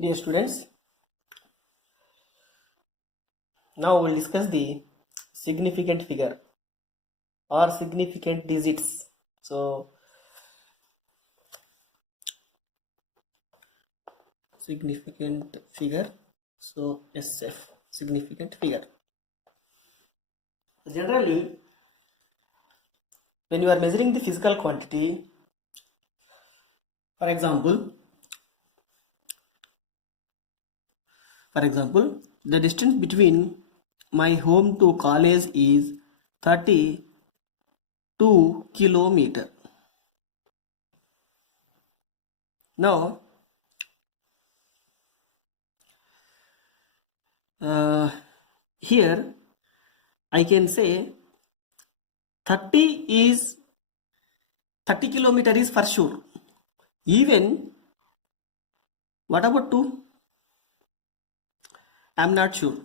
Dear students, now we'll discuss the significant figure or significant digits. So, significant figure. So, SF, significant figure. Generally, when you are measuring the physical quantity, for example, the distance between my home to college is 32 kilometer. Now, here I can say 30 kilometer is for sure. Even what about 2? I am not sure.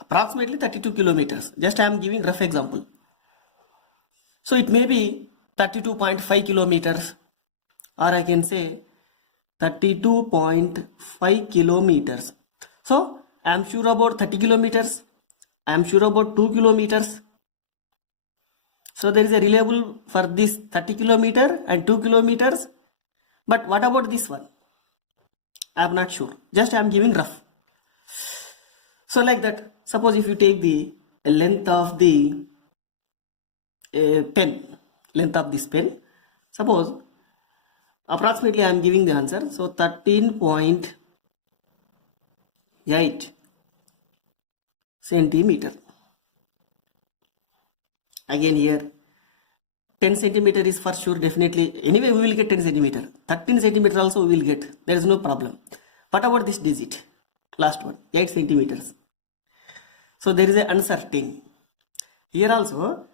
Approximately 32 kilometers. Just I am giving rough example. So it may be 32.5 kilometers, or I can say 32.5 kilometers. So I am sure about 30 kilometers. I am sure about 2 kilometers. So there is a reliable for this 30 kilometer and 2 kilometers. But what about this one? I am not sure. Just I am giving rough. So like that, suppose if you take the length of the pen, length of this pen, suppose approximately I am giving the answer. So 13.8 centimeter. Again here 10 centimeter is for sure, definitely. Anyway, we will get 10 centimeter. 13 centimeter also we will get. There is no problem. What about this digit? Last one, 8 centimeters. So there is an uncertain. Here also,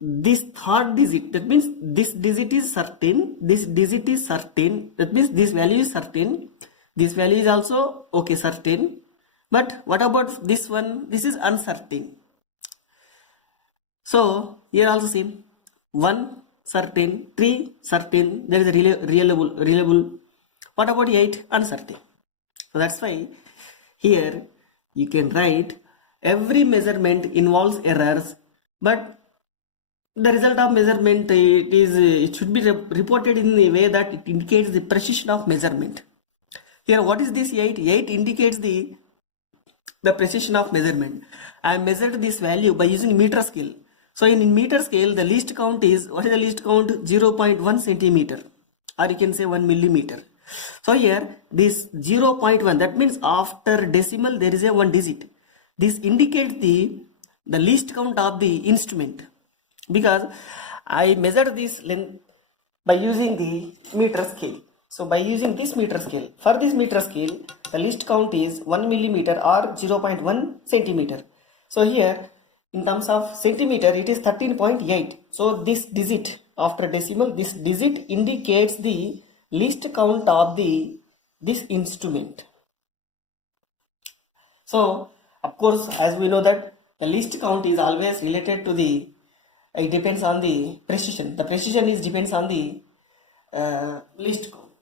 this third digit, that means this digit is certain, this digit is certain, that means this value is certain, this value is also okay, certain. But what about this one? This is uncertain. So here also same. 1 certain, 3 certain, there is a reliable. What about 8? Uncertain. So that's why here you can write every measurement involves errors, but the result of measurement it should be reported in a way that it indicates the precision of measurement. Here what is this 8? 8 indicates the precision of measurement. I measured this value by using meter scale. So in meter scale, the least count is, what is the least count? 0.1 centimeter, or you can say 1 millimeter. So here this 0.1, that means after decimal there is a 1 digit. This indicates the least count of the instrument, because I measured this length by using the meter scale. So by using this meter scale, for this meter scale, the least count is 1 millimeter or 0.1 centimeter. So here, in terms of centimeter, it is 13.8. So this digit after decimal, this digit indicates the least count of this instrument. So of course, as we know that the least count is always related to the, it depends on the precision. The precision is depends on the least count.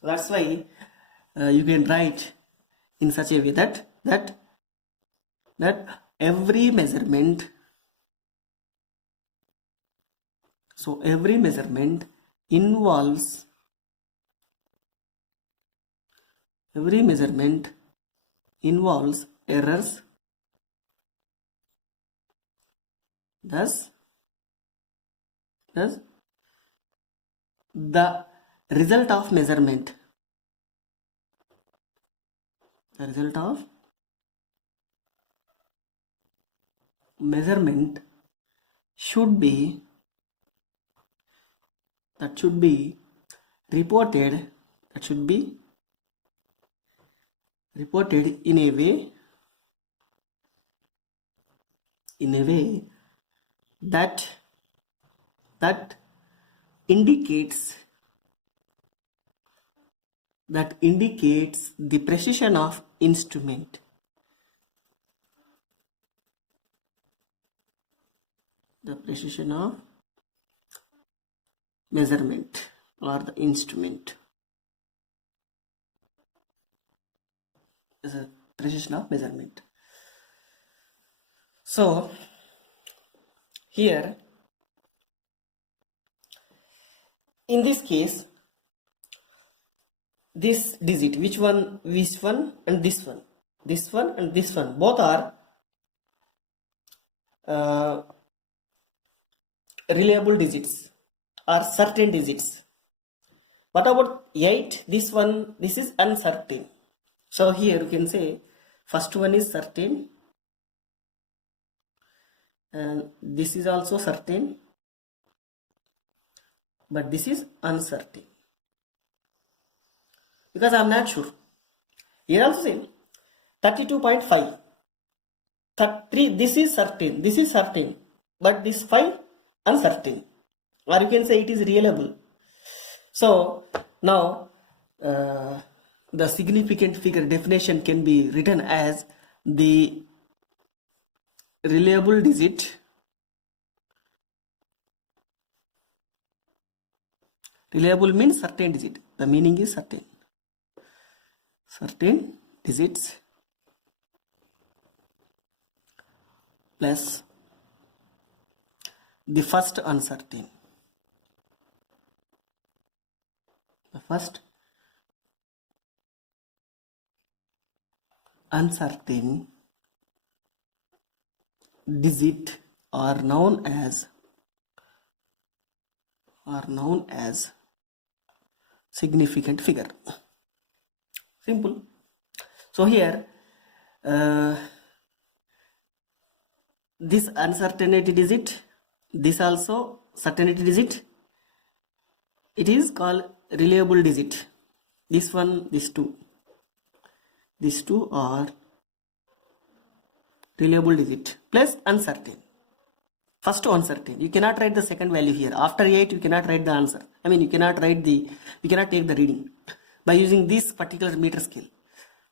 So that's why you can write in such a way that every measurement, so every measurement involves errors. Thus the result of measurement should be reported in a way that indicates the precision of instrument. The precision of measurement or the instrument. is a precision of measurement. So here in this case, this digit, which one and this one and this one, both are reliable digits or certain digits. What about 8? This one, this is uncertain. So here you can say first one is certain and this is also certain, but this is uncertain because I am not sure. Here also same 32.5. 3, this is certain, but this 5 uncertain, or you can say it is reliable. So now the significant figure definition can be written as the reliable digit reliable means certain digit. The meaning is certain digits plus the first uncertain. The first uncertain digit are known as significant figure. Simple. So here this uncertainty digit, this also certainty digit, it is called reliable digit. This one, these two are reliable digit plus uncertain. First uncertain, you cannot write the second value here. After 8 you cannot write the answer. I mean you cannot take the reading by using this particular meter scale.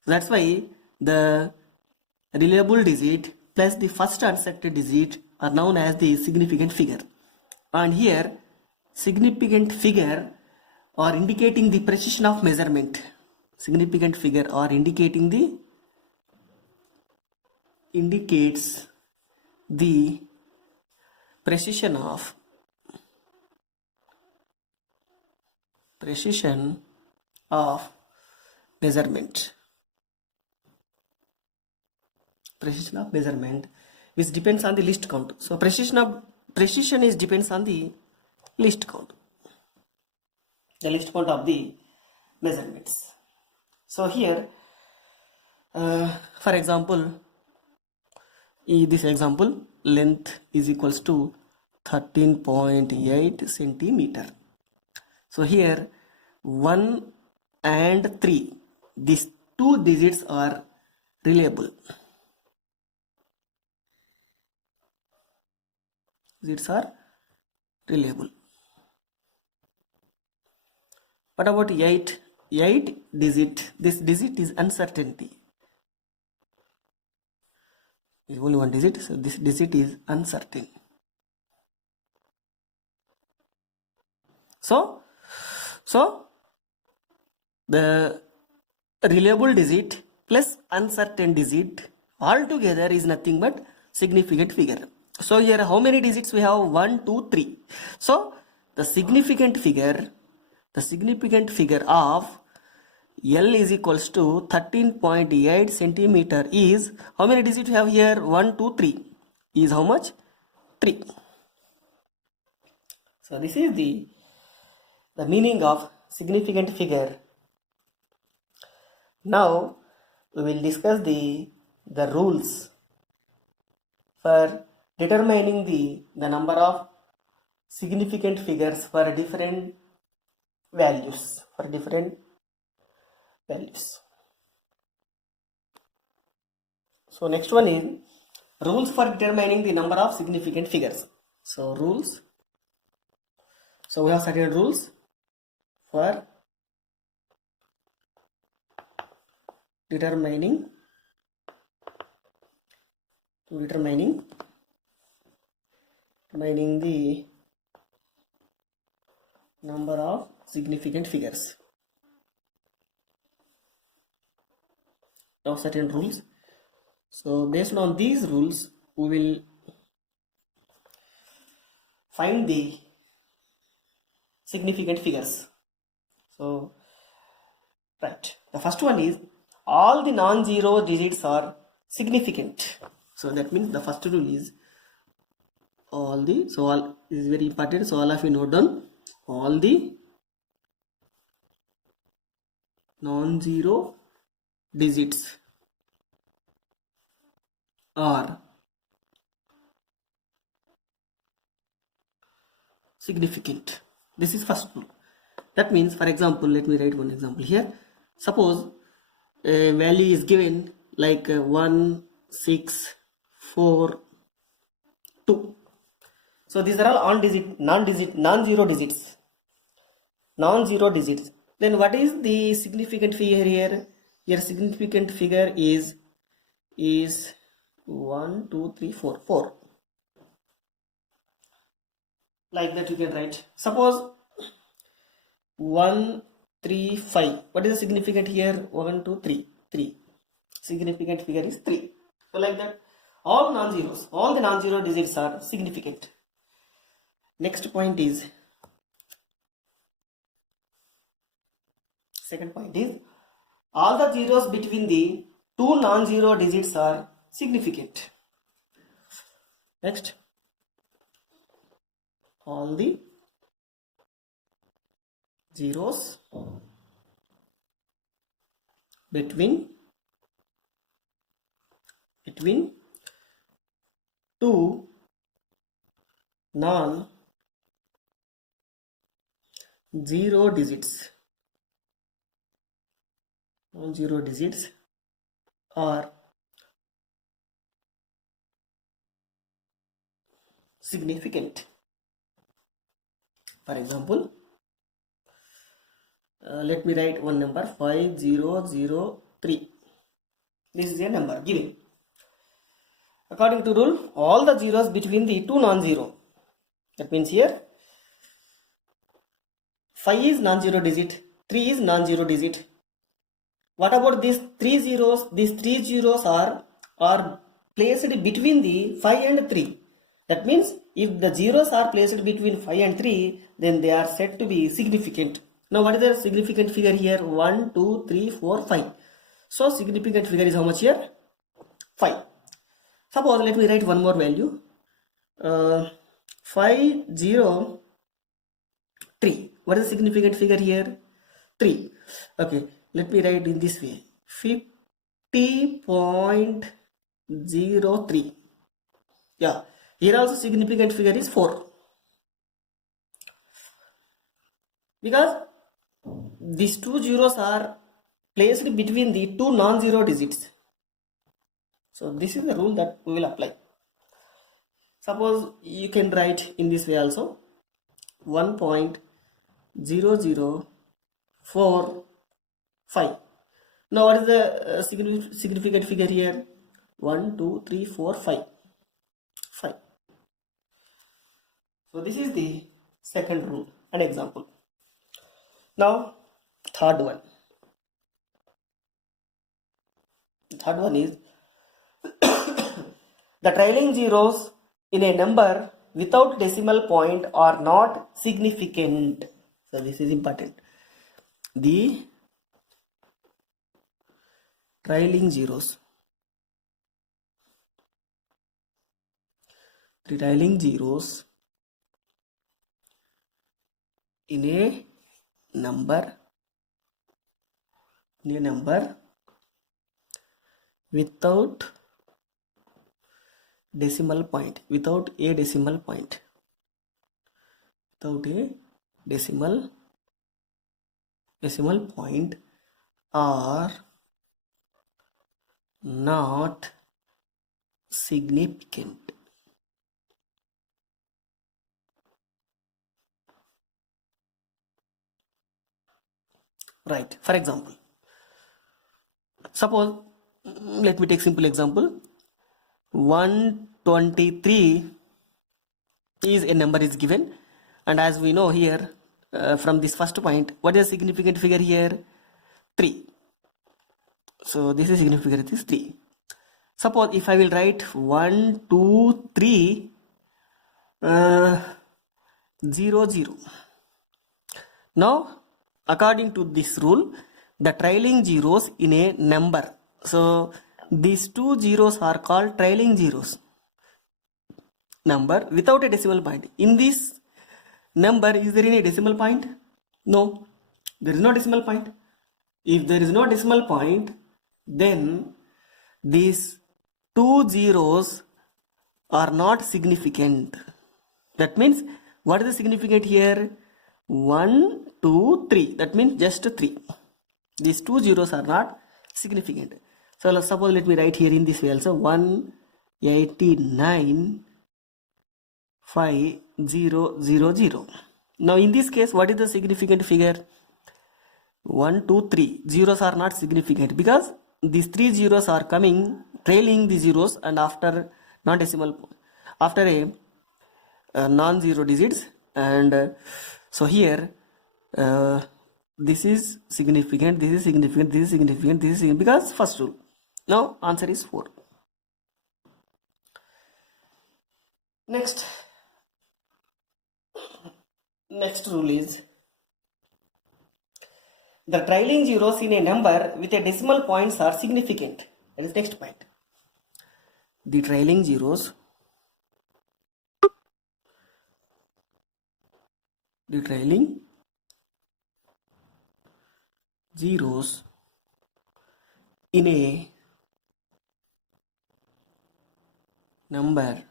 So that's why the reliable digit plus the first uncertain digit are known as the significant figure. And here significant figure are indicating the precision of measurement. Significant figure are indicates the precision of measurement. Precision of measurement, which depends on the least count. So precision is depends on the least count. The least count of the measurements. So here, for example, in this example, length is equals to 13.8 centimeter. So here 1 and 3, these two digits are reliable. Digits are reliable. What about 8? 8 digit, this digit is uncertainty. Is only one digit, so this digit is uncertain. So the reliable digit plus uncertain digit altogether is nothing but significant figure. So here how many digits we have? 1, 2, 3. So the significant figure of L is equals to 13.8 centimeter is, how many digits we have here? 1, 2, 3 is how much? 3. So this is the meaning of significant figure. Now we will discuss the rules for determining the number of significant figures for different values. So next one is rules for determining the number of significant figures. So rules. So we have certain rules for determining the number of significant figures. of certain rules. So based on these rules, we will find the significant figures. So, right, the first one is all the non-zero digits are significant. So that means the first rule is all the, so all is very important. So all of you note down, all the non-zero digits are significant. This is first rule. That means, for example, let me write one example here. Suppose a value is given like 1, 6, 4, 2. So these are all non-zero digits. Non-zero digits. Then what is the significant figure here? Your significant figure is 1, 2, 3, 4. 4. Like that you can write. Suppose 1, 3, 5. What is the significant here? 1, 2, 3. 3. Significant figure is 3. So like that, all non-zeros, all the non-zero digits are significant. Next point is, second point is, all the zeros between the two non-zero digits are significant. Next, all the zeros between two non-zero digits are significant. For example, let me write one number 5003. This is a number given. According to rule, all the zeros between the two non-zero. That means here 5 is non-zero digit, 3 is non-zero digit. What about these three zeros? These three zeros are placed between the 5 and 3. That means if the zeros are placed between 5 and 3, then they are said to be significant. Now what is the significant figure here? 1, 2, 3, 4, 5. So significant figure is how much here? 5. Suppose let me write one more value. 503. What is the significant figure here? 3. Okay, let me write in this way. 50.03. Yeah, here also significant figure is 4. Because these two zeros are placed between the two non-zero digits. So this is the rule that we will apply. Suppose you can write in this way also. 1.0045. Now what is the significant figure here? 1, 2, 3, 4, 5. 5. So this is the second rule, an example. Now third one. The third one is the trailing zeros in a number without decimal point are not significant. So this is important. The trailing zeros in a number without decimal point, without a decimal point are not significant. Right. For example, suppose, let me take simple example. 123 is a number is given, and as we know here from this first point, what is a significant figure here? 3. So this is significant is 3. Suppose if I will write 1, 2, 3, 0, 0. Now, according to this rule, the trailing zeros in a number. So these two zeros are called trailing zeros. Number without a decimal point. In this number, is there any decimal point? No, there is no decimal point. If there is no decimal point, then these two zeros are not significant. That means, what is the significant here? 1, 2, 3. That means just 3. These two zeros are not significant. So suppose let me write here in this way also 189 5000. Now in this case, what is the significant figure? 1, 2, 3. Zeros are not significant because these three zeros are coming trailing the zeros and after non-decimal, after a non-zero digits, and so here this is significant, this is significant, this is significant, this is significant because first rule. Now answer is 4. Next rule is the trailing zeros in a number with a decimal points are significant. That is next point. The trailing zeros in a number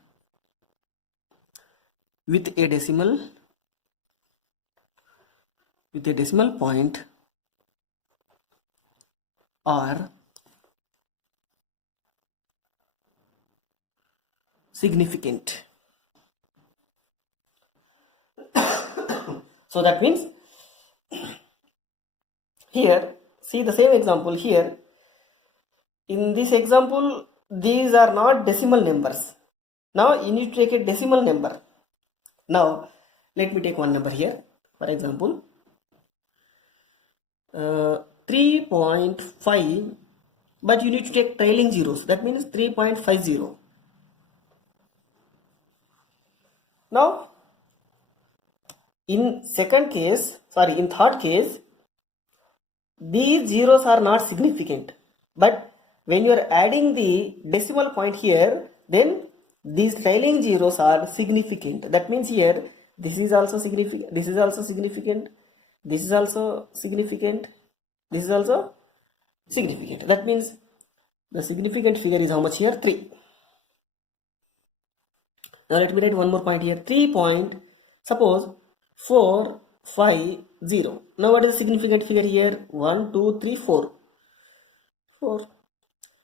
with a decimal point are significant. So that means here, see the same example here. In this example, these are not decimal numbers. Now you need to take a decimal number. Now let me take one number here. For example, 3.5, but you need to take trailing zeros. That means 3.50. Now in third case, these zeros are not significant, but when you are adding the decimal point here, then these trailing zeros are significant. That means here this is also significant, this is also significant, this is also significant, this is also significant. That means the significant figure is how much here? 3. Now let me write one more point here. 3.450. Now what is the significant figure here? 1, 2, 3, 4. 4.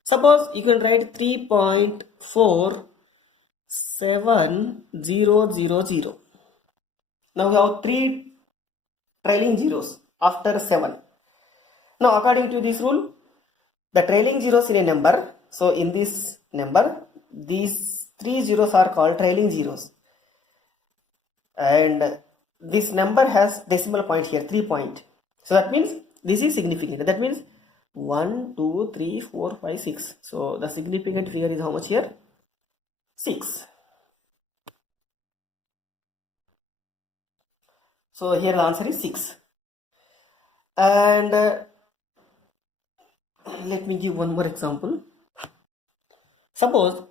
Suppose you can write 3.47000. Now we have 3 trailing zeros after 7. Now according to this rule, the trailing zeros in a number, so in this number, these 3 zeros are called trailing zeros, and this number has decimal point here, 3 point. So that means this is significant. That means 1, 2, 3, 4, 5, 6. So the significant figure is how much here? 6. So here the answer is 6. And let me give one more example. Suppose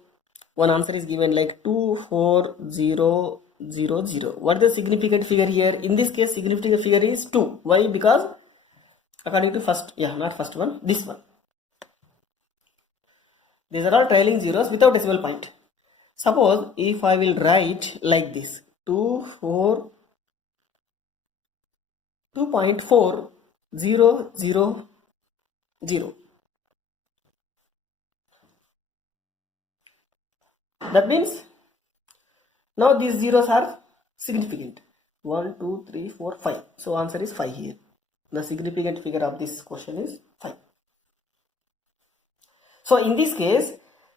one answer is given like 24000. What is the significant figure here? In this case, significant figure is 2. Why? Because according to this one. These are all trailing zeros without decimal point. Suppose if I will write like this, 2.4000. That means now these zeros are significant. 1, 2, 3, 4, 5. So answer is 5 here. The significant figure of this question is 5. So in this case,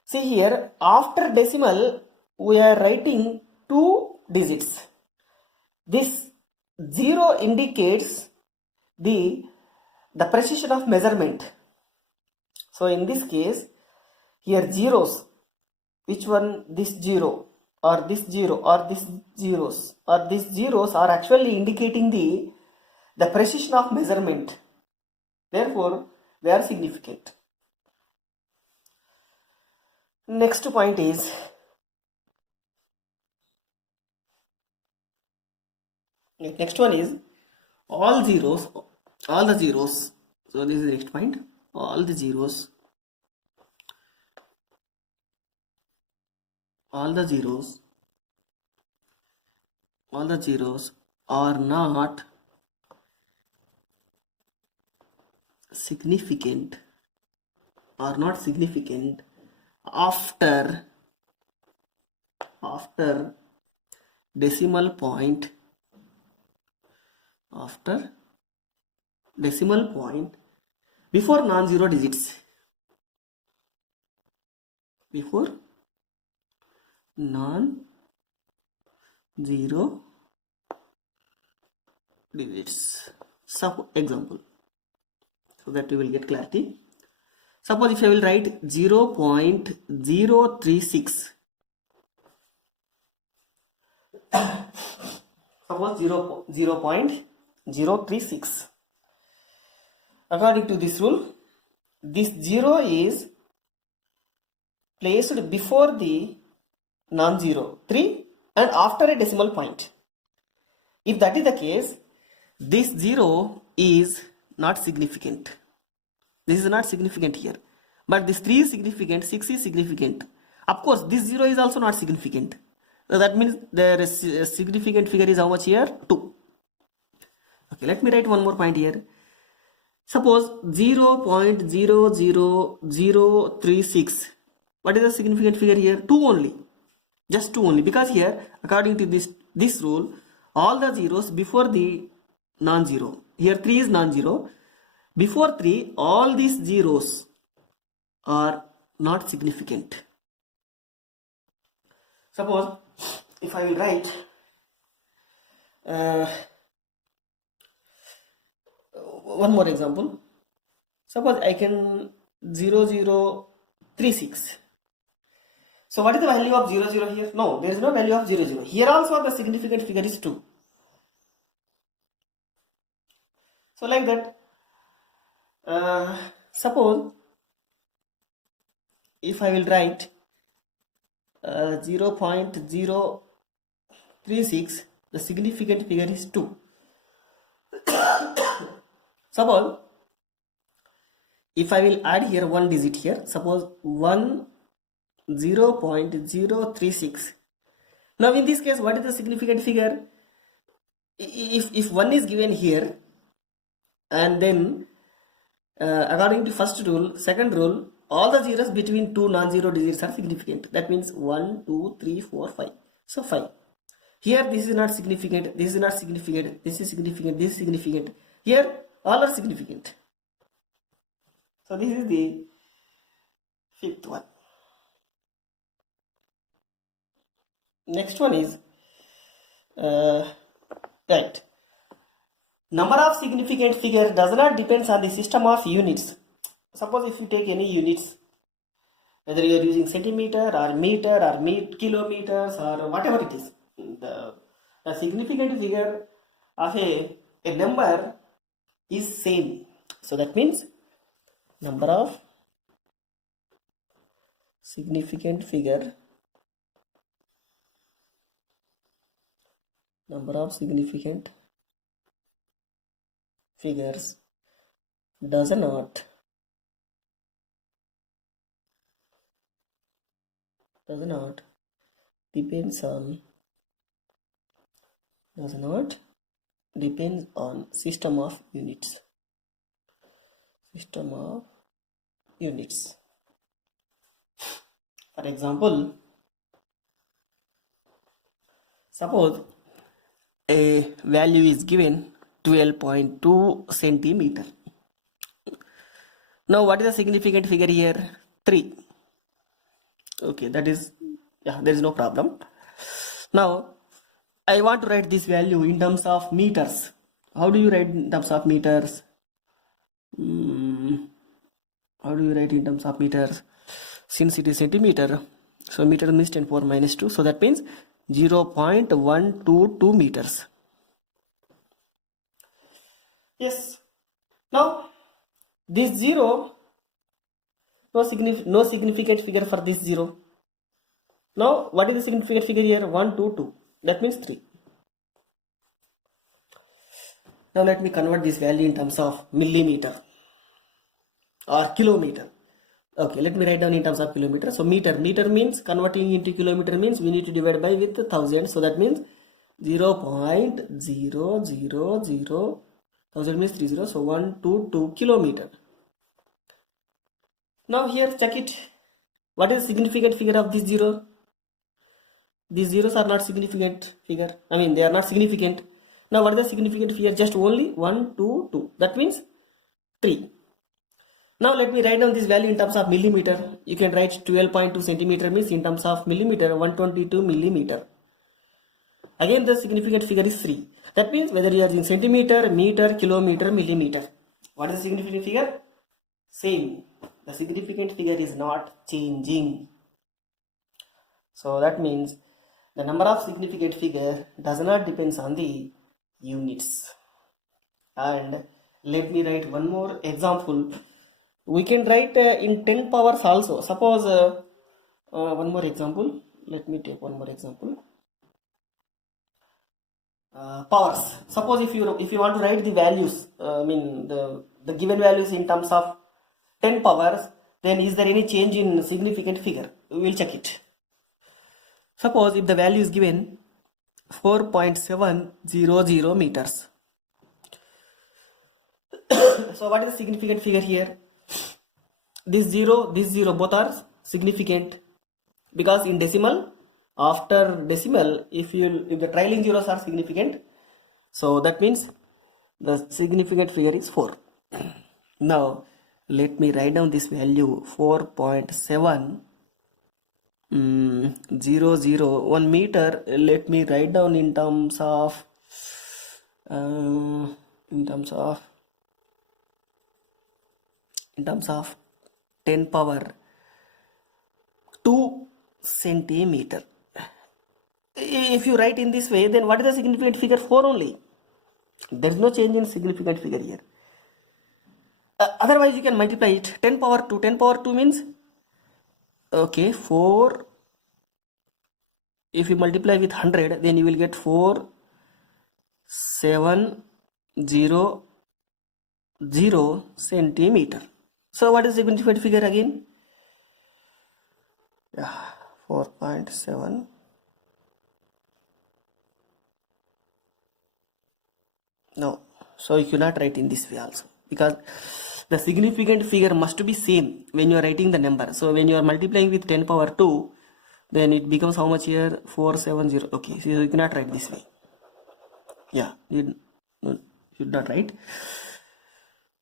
see here, after decimal, we are writing 2 digits. This 0 indicates the precision of measurement. So in this case, here zeros, which one, this 0 or this 0 or this zeros or these zeros are actually indicating the precision of measurement. Therefore, they are significant. Next point is next one is all the zeros. So this is the next point. All the zeros are not significant after decimal point before non-zero digits. Before non-zero digits. Some example, so that we will get clarity. Suppose if I will write 0.036. Suppose 0.036. According to this rule, this 0 is placed before the non-zero 3 and after a decimal point. If that is the case, this 0 is not significant. This is not significant here. But this 3 is significant, 6 is significant. Of course, this 0 is also not significant. So that means the significant figure is how much here? 2. Okay, let me write one more point here. Suppose 0.00036. What is the significant figure here? 2 only. Just 2 only. Because here, according to this rule, all the zeros before the non-zero. Here 3 is non-zero. Before 3, all these zeros are not significant. Suppose if I will write one more example. Suppose I can 0036. So what is the value of 00 here? No, there is no value of 00. Here also the significant figure is 2. So like that, suppose if I will write 0.036, the significant figure is 2. Suppose if I will add here one digit here, suppose 0.036. Now in this case, what is the significant figure? If 1 is given here, and then according to first rule, second rule, all the zeros between two non-zero digits are significant. That means 1, 2, 3, 4, 5. So 5. Here this is not significant, this is not significant, this is significant, this is significant. Here all are significant. So this is the fifth one. Next one is right. Number of significant figure does not depend on the system of units. Suppose if you take any units, whether you are using centimeter or meter or kilometers or whatever it is, the significant figure of a number is same. So that means number of significant figures does not depends on system of units. For example, suppose a value is given 12.2 centimeter. Now what is the significant figure here? 3. Okay, that is, yeah, there is no problem. Now I want to write this value in terms of meters. How do you write in terms of meters? how do you write in terms of meters? Since it is centimeter, so meter means 10 power minus 2, so that means 0.122 meters. Yes. Now this 0, no significant figure for this 0. Now what is the significant figure here? 1, 2, 2. That means 3. Now let me convert this value in terms of millimeter or kilometer. Okay, let me write down in terms of kilometer. So meter means, converting into kilometer means we need to divide by with 1000. So that means 0.000, 1000 means 30. So 122 kilometer. Now here check it. What is the significant figure of this 0? These zeros are not significant figure. I mean, they are not significant. Now what is the significant figure? Just only 1, 2, 2. That means 3. Now let me write down this value in terms of millimeter. You can write 12.2 centimeter means in terms of millimeter 122 millimeter. Again the significant figure is 3. That means whether you are in centimeter, meter, kilometer, millimeter. What is the significant figure? Same. The significant figure is not changing. So that means the number of significant figure does not depends on the units. And let me write one more example. We can write in 10 powers also. Suppose one more example. Let me take one more example. Powers. Suppose if you want to write the values, the given values in terms of 10 powers, then is there any change in significant figure? We will check it. Suppose if the value is given 4.700 meters. So what is the significant figure here? This 0 both are significant, because in decimal, after decimal, if the trailing zeros are significant, so that means the significant figure is 4. Now let me write down this value 4.700 meter. Let me write down in terms of 10 power 2 centimeter. If you write in this way, then what is the significant figure? 4 only. There is no change in significant figure here. Otherwise you can multiply it. 10 power 2. 10 power 2 means, okay, 4. If you multiply with 100, then you will get 4,700 centimeter. So what is the significant figure again? Yeah, 4.7. No, so you cannot write in this way also, because the significant figure must be same when you are writing the number. So when you are multiplying with 10 power 2, then it becomes how much here? 470. Okay, so you cannot write this way. Yeah, you should not write.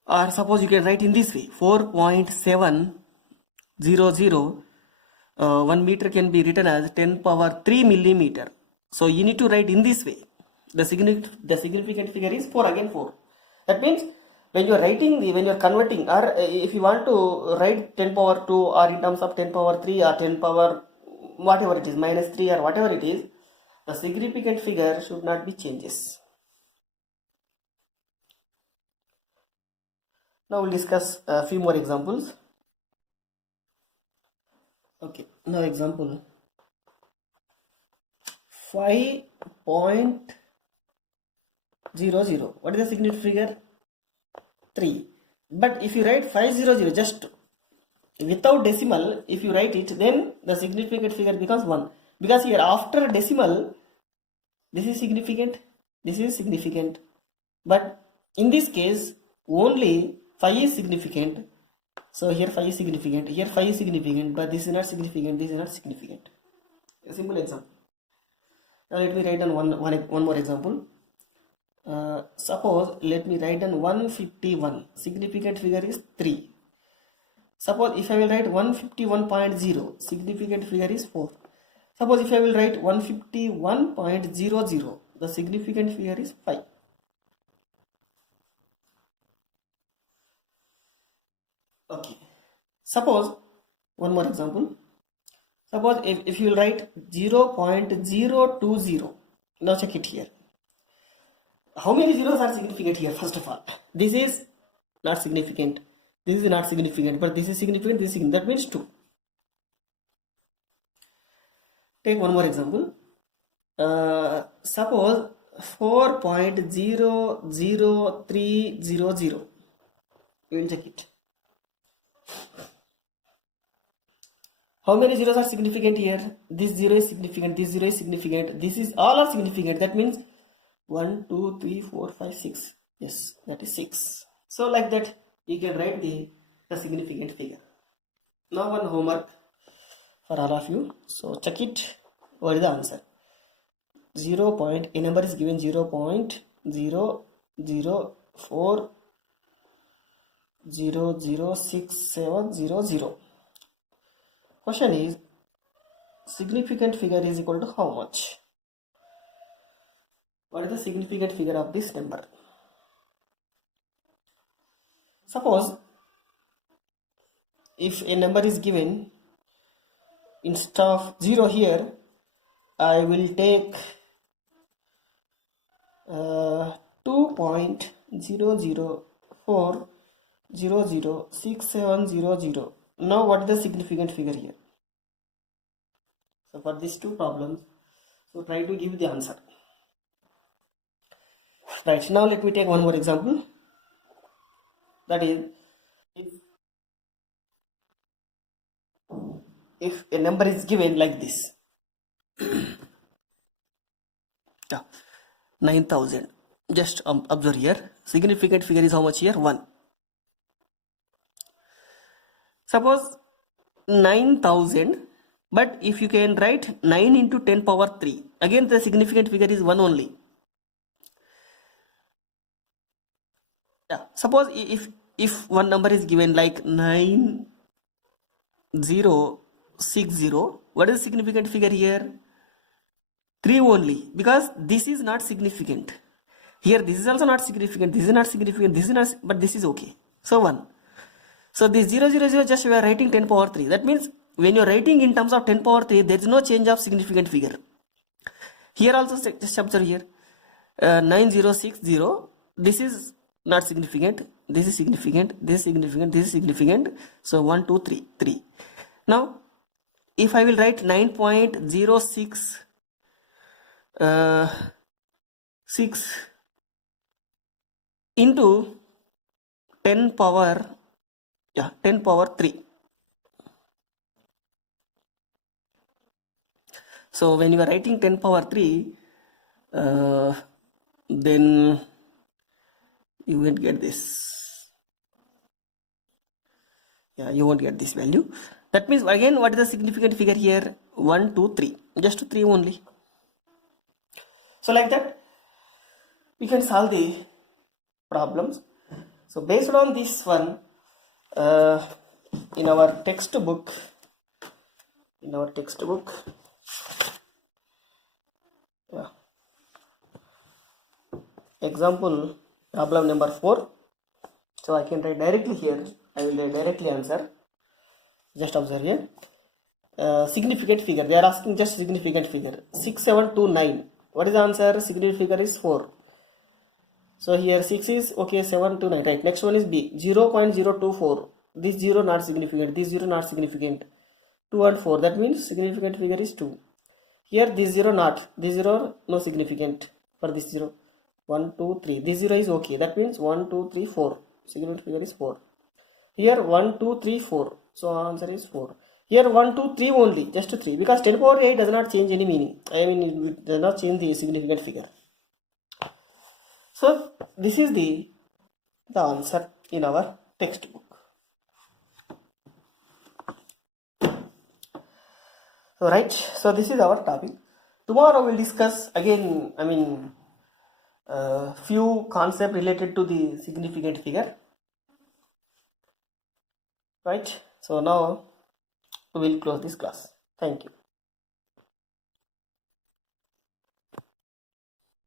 Or suppose you can write in this way, 4.700. 1 meter can be written as 10 power 3 millimeter. So you need to write in this way. The significant figure is 4, again 4. That means when you are writing, when you are converting, or if you want to write 10 power 2 or in terms of 10 power 3 or 10 power whatever it is, minus 3 or whatever it is, the significant figure should not be changes. Now we'll discuss a few more examples. Okay, now example 5.00. What is the significant figure? 3. But if you write 500 just without decimal, if you write it, then the significant figure becomes 1. Because here after decimal, this is significant, this is significant. But in this case, only 5 is significant. So here 5 is significant, here 5 is significant, but this is not significant, this is not significant. A simple example. Now let me write down one more example. Suppose let me write down 151. Significant figure is 3. Suppose if I will write 151.0, significant figure is 4. Suppose if I will write 151.00, the significant figure is 5. Okay. Suppose one more example. Suppose if you will write 0.020, now check it here. How many zeros are significant here? First of all, this is not significant, this is not significant, but this is significant, this is significant. That means 2. Take one more example. Suppose 4.00300. We will check it. How many zeros are significant here? This 0 is significant, this 0 is significant, this is all are significant. That means 1, 2, 3, 4, 5, 6. Yes, that is 6. So like that you can write the significant figure. Now one homework for all of you. So check it. What is the answer? A number is given 0.004006700. Question is, significant figure is equal to how much? What is the significant figure of this number? Suppose if a number is given, instead of 0 here, I will take 2.004006700. Now what is the significant figure here? So for these two problems, so try to give the answer. Right, now let me take one more example. That is, if a number is given like this, 9,000. Just observe here, significant figure is how much here? 1. Suppose 9,000, but if you can write 9 into 10 power 3, again the significant figure is 1 only. Suppose if one number is given like 9060, what is the significant figure here? 3 only, because this is not significant. Here this is also not significant, this is not significant, this is not, but this is okay. So 1. So this 000, just we are writing 10 power 3. That means when you are writing in terms of 10 power 3, there is no change of significant figure. Here also just observe here, 9060, this is not significant, this is significant, this is significant, this is significant. So 1, 2, 3, 3. Now if I will write 9.066 into 10 power 3. So when you are writing 10 power 3, then you won't get this. You won't get this value. That means again, what is the significant figure here? 1, 2, 3. Just 3 only. So like that we can solve the problems. So based on this one, in our textbook, example problem number 4. So I can write directly here, I will write directly answer. Just observe here, significant figure, they are asking just significant figure. 6729, what is the answer? Significant figure is 4. So here 6 is okay, 7 to 9, right? Next one is B, 0.024. This 0 not significant, this 0 not significant. 2 and 4, that means significant figure is 2. Here this 0 not, this 0 no significant for this 0. 1, 2, 3, this 0 is okay, that means 1, 2, 3, 4, significant figure is 4. Here 1, 2, 3, 4, so answer is 4. Here 1, 2, 3 only, just 3, because 10 power 8 does not change any meaning. I mean, it does not change the significant figure. So this is the answer in our textbook. So right, so this is our topic. Tomorrow we'll discuss again, few concepts related to the significant figure. Right, so now we will close this class. Thank you.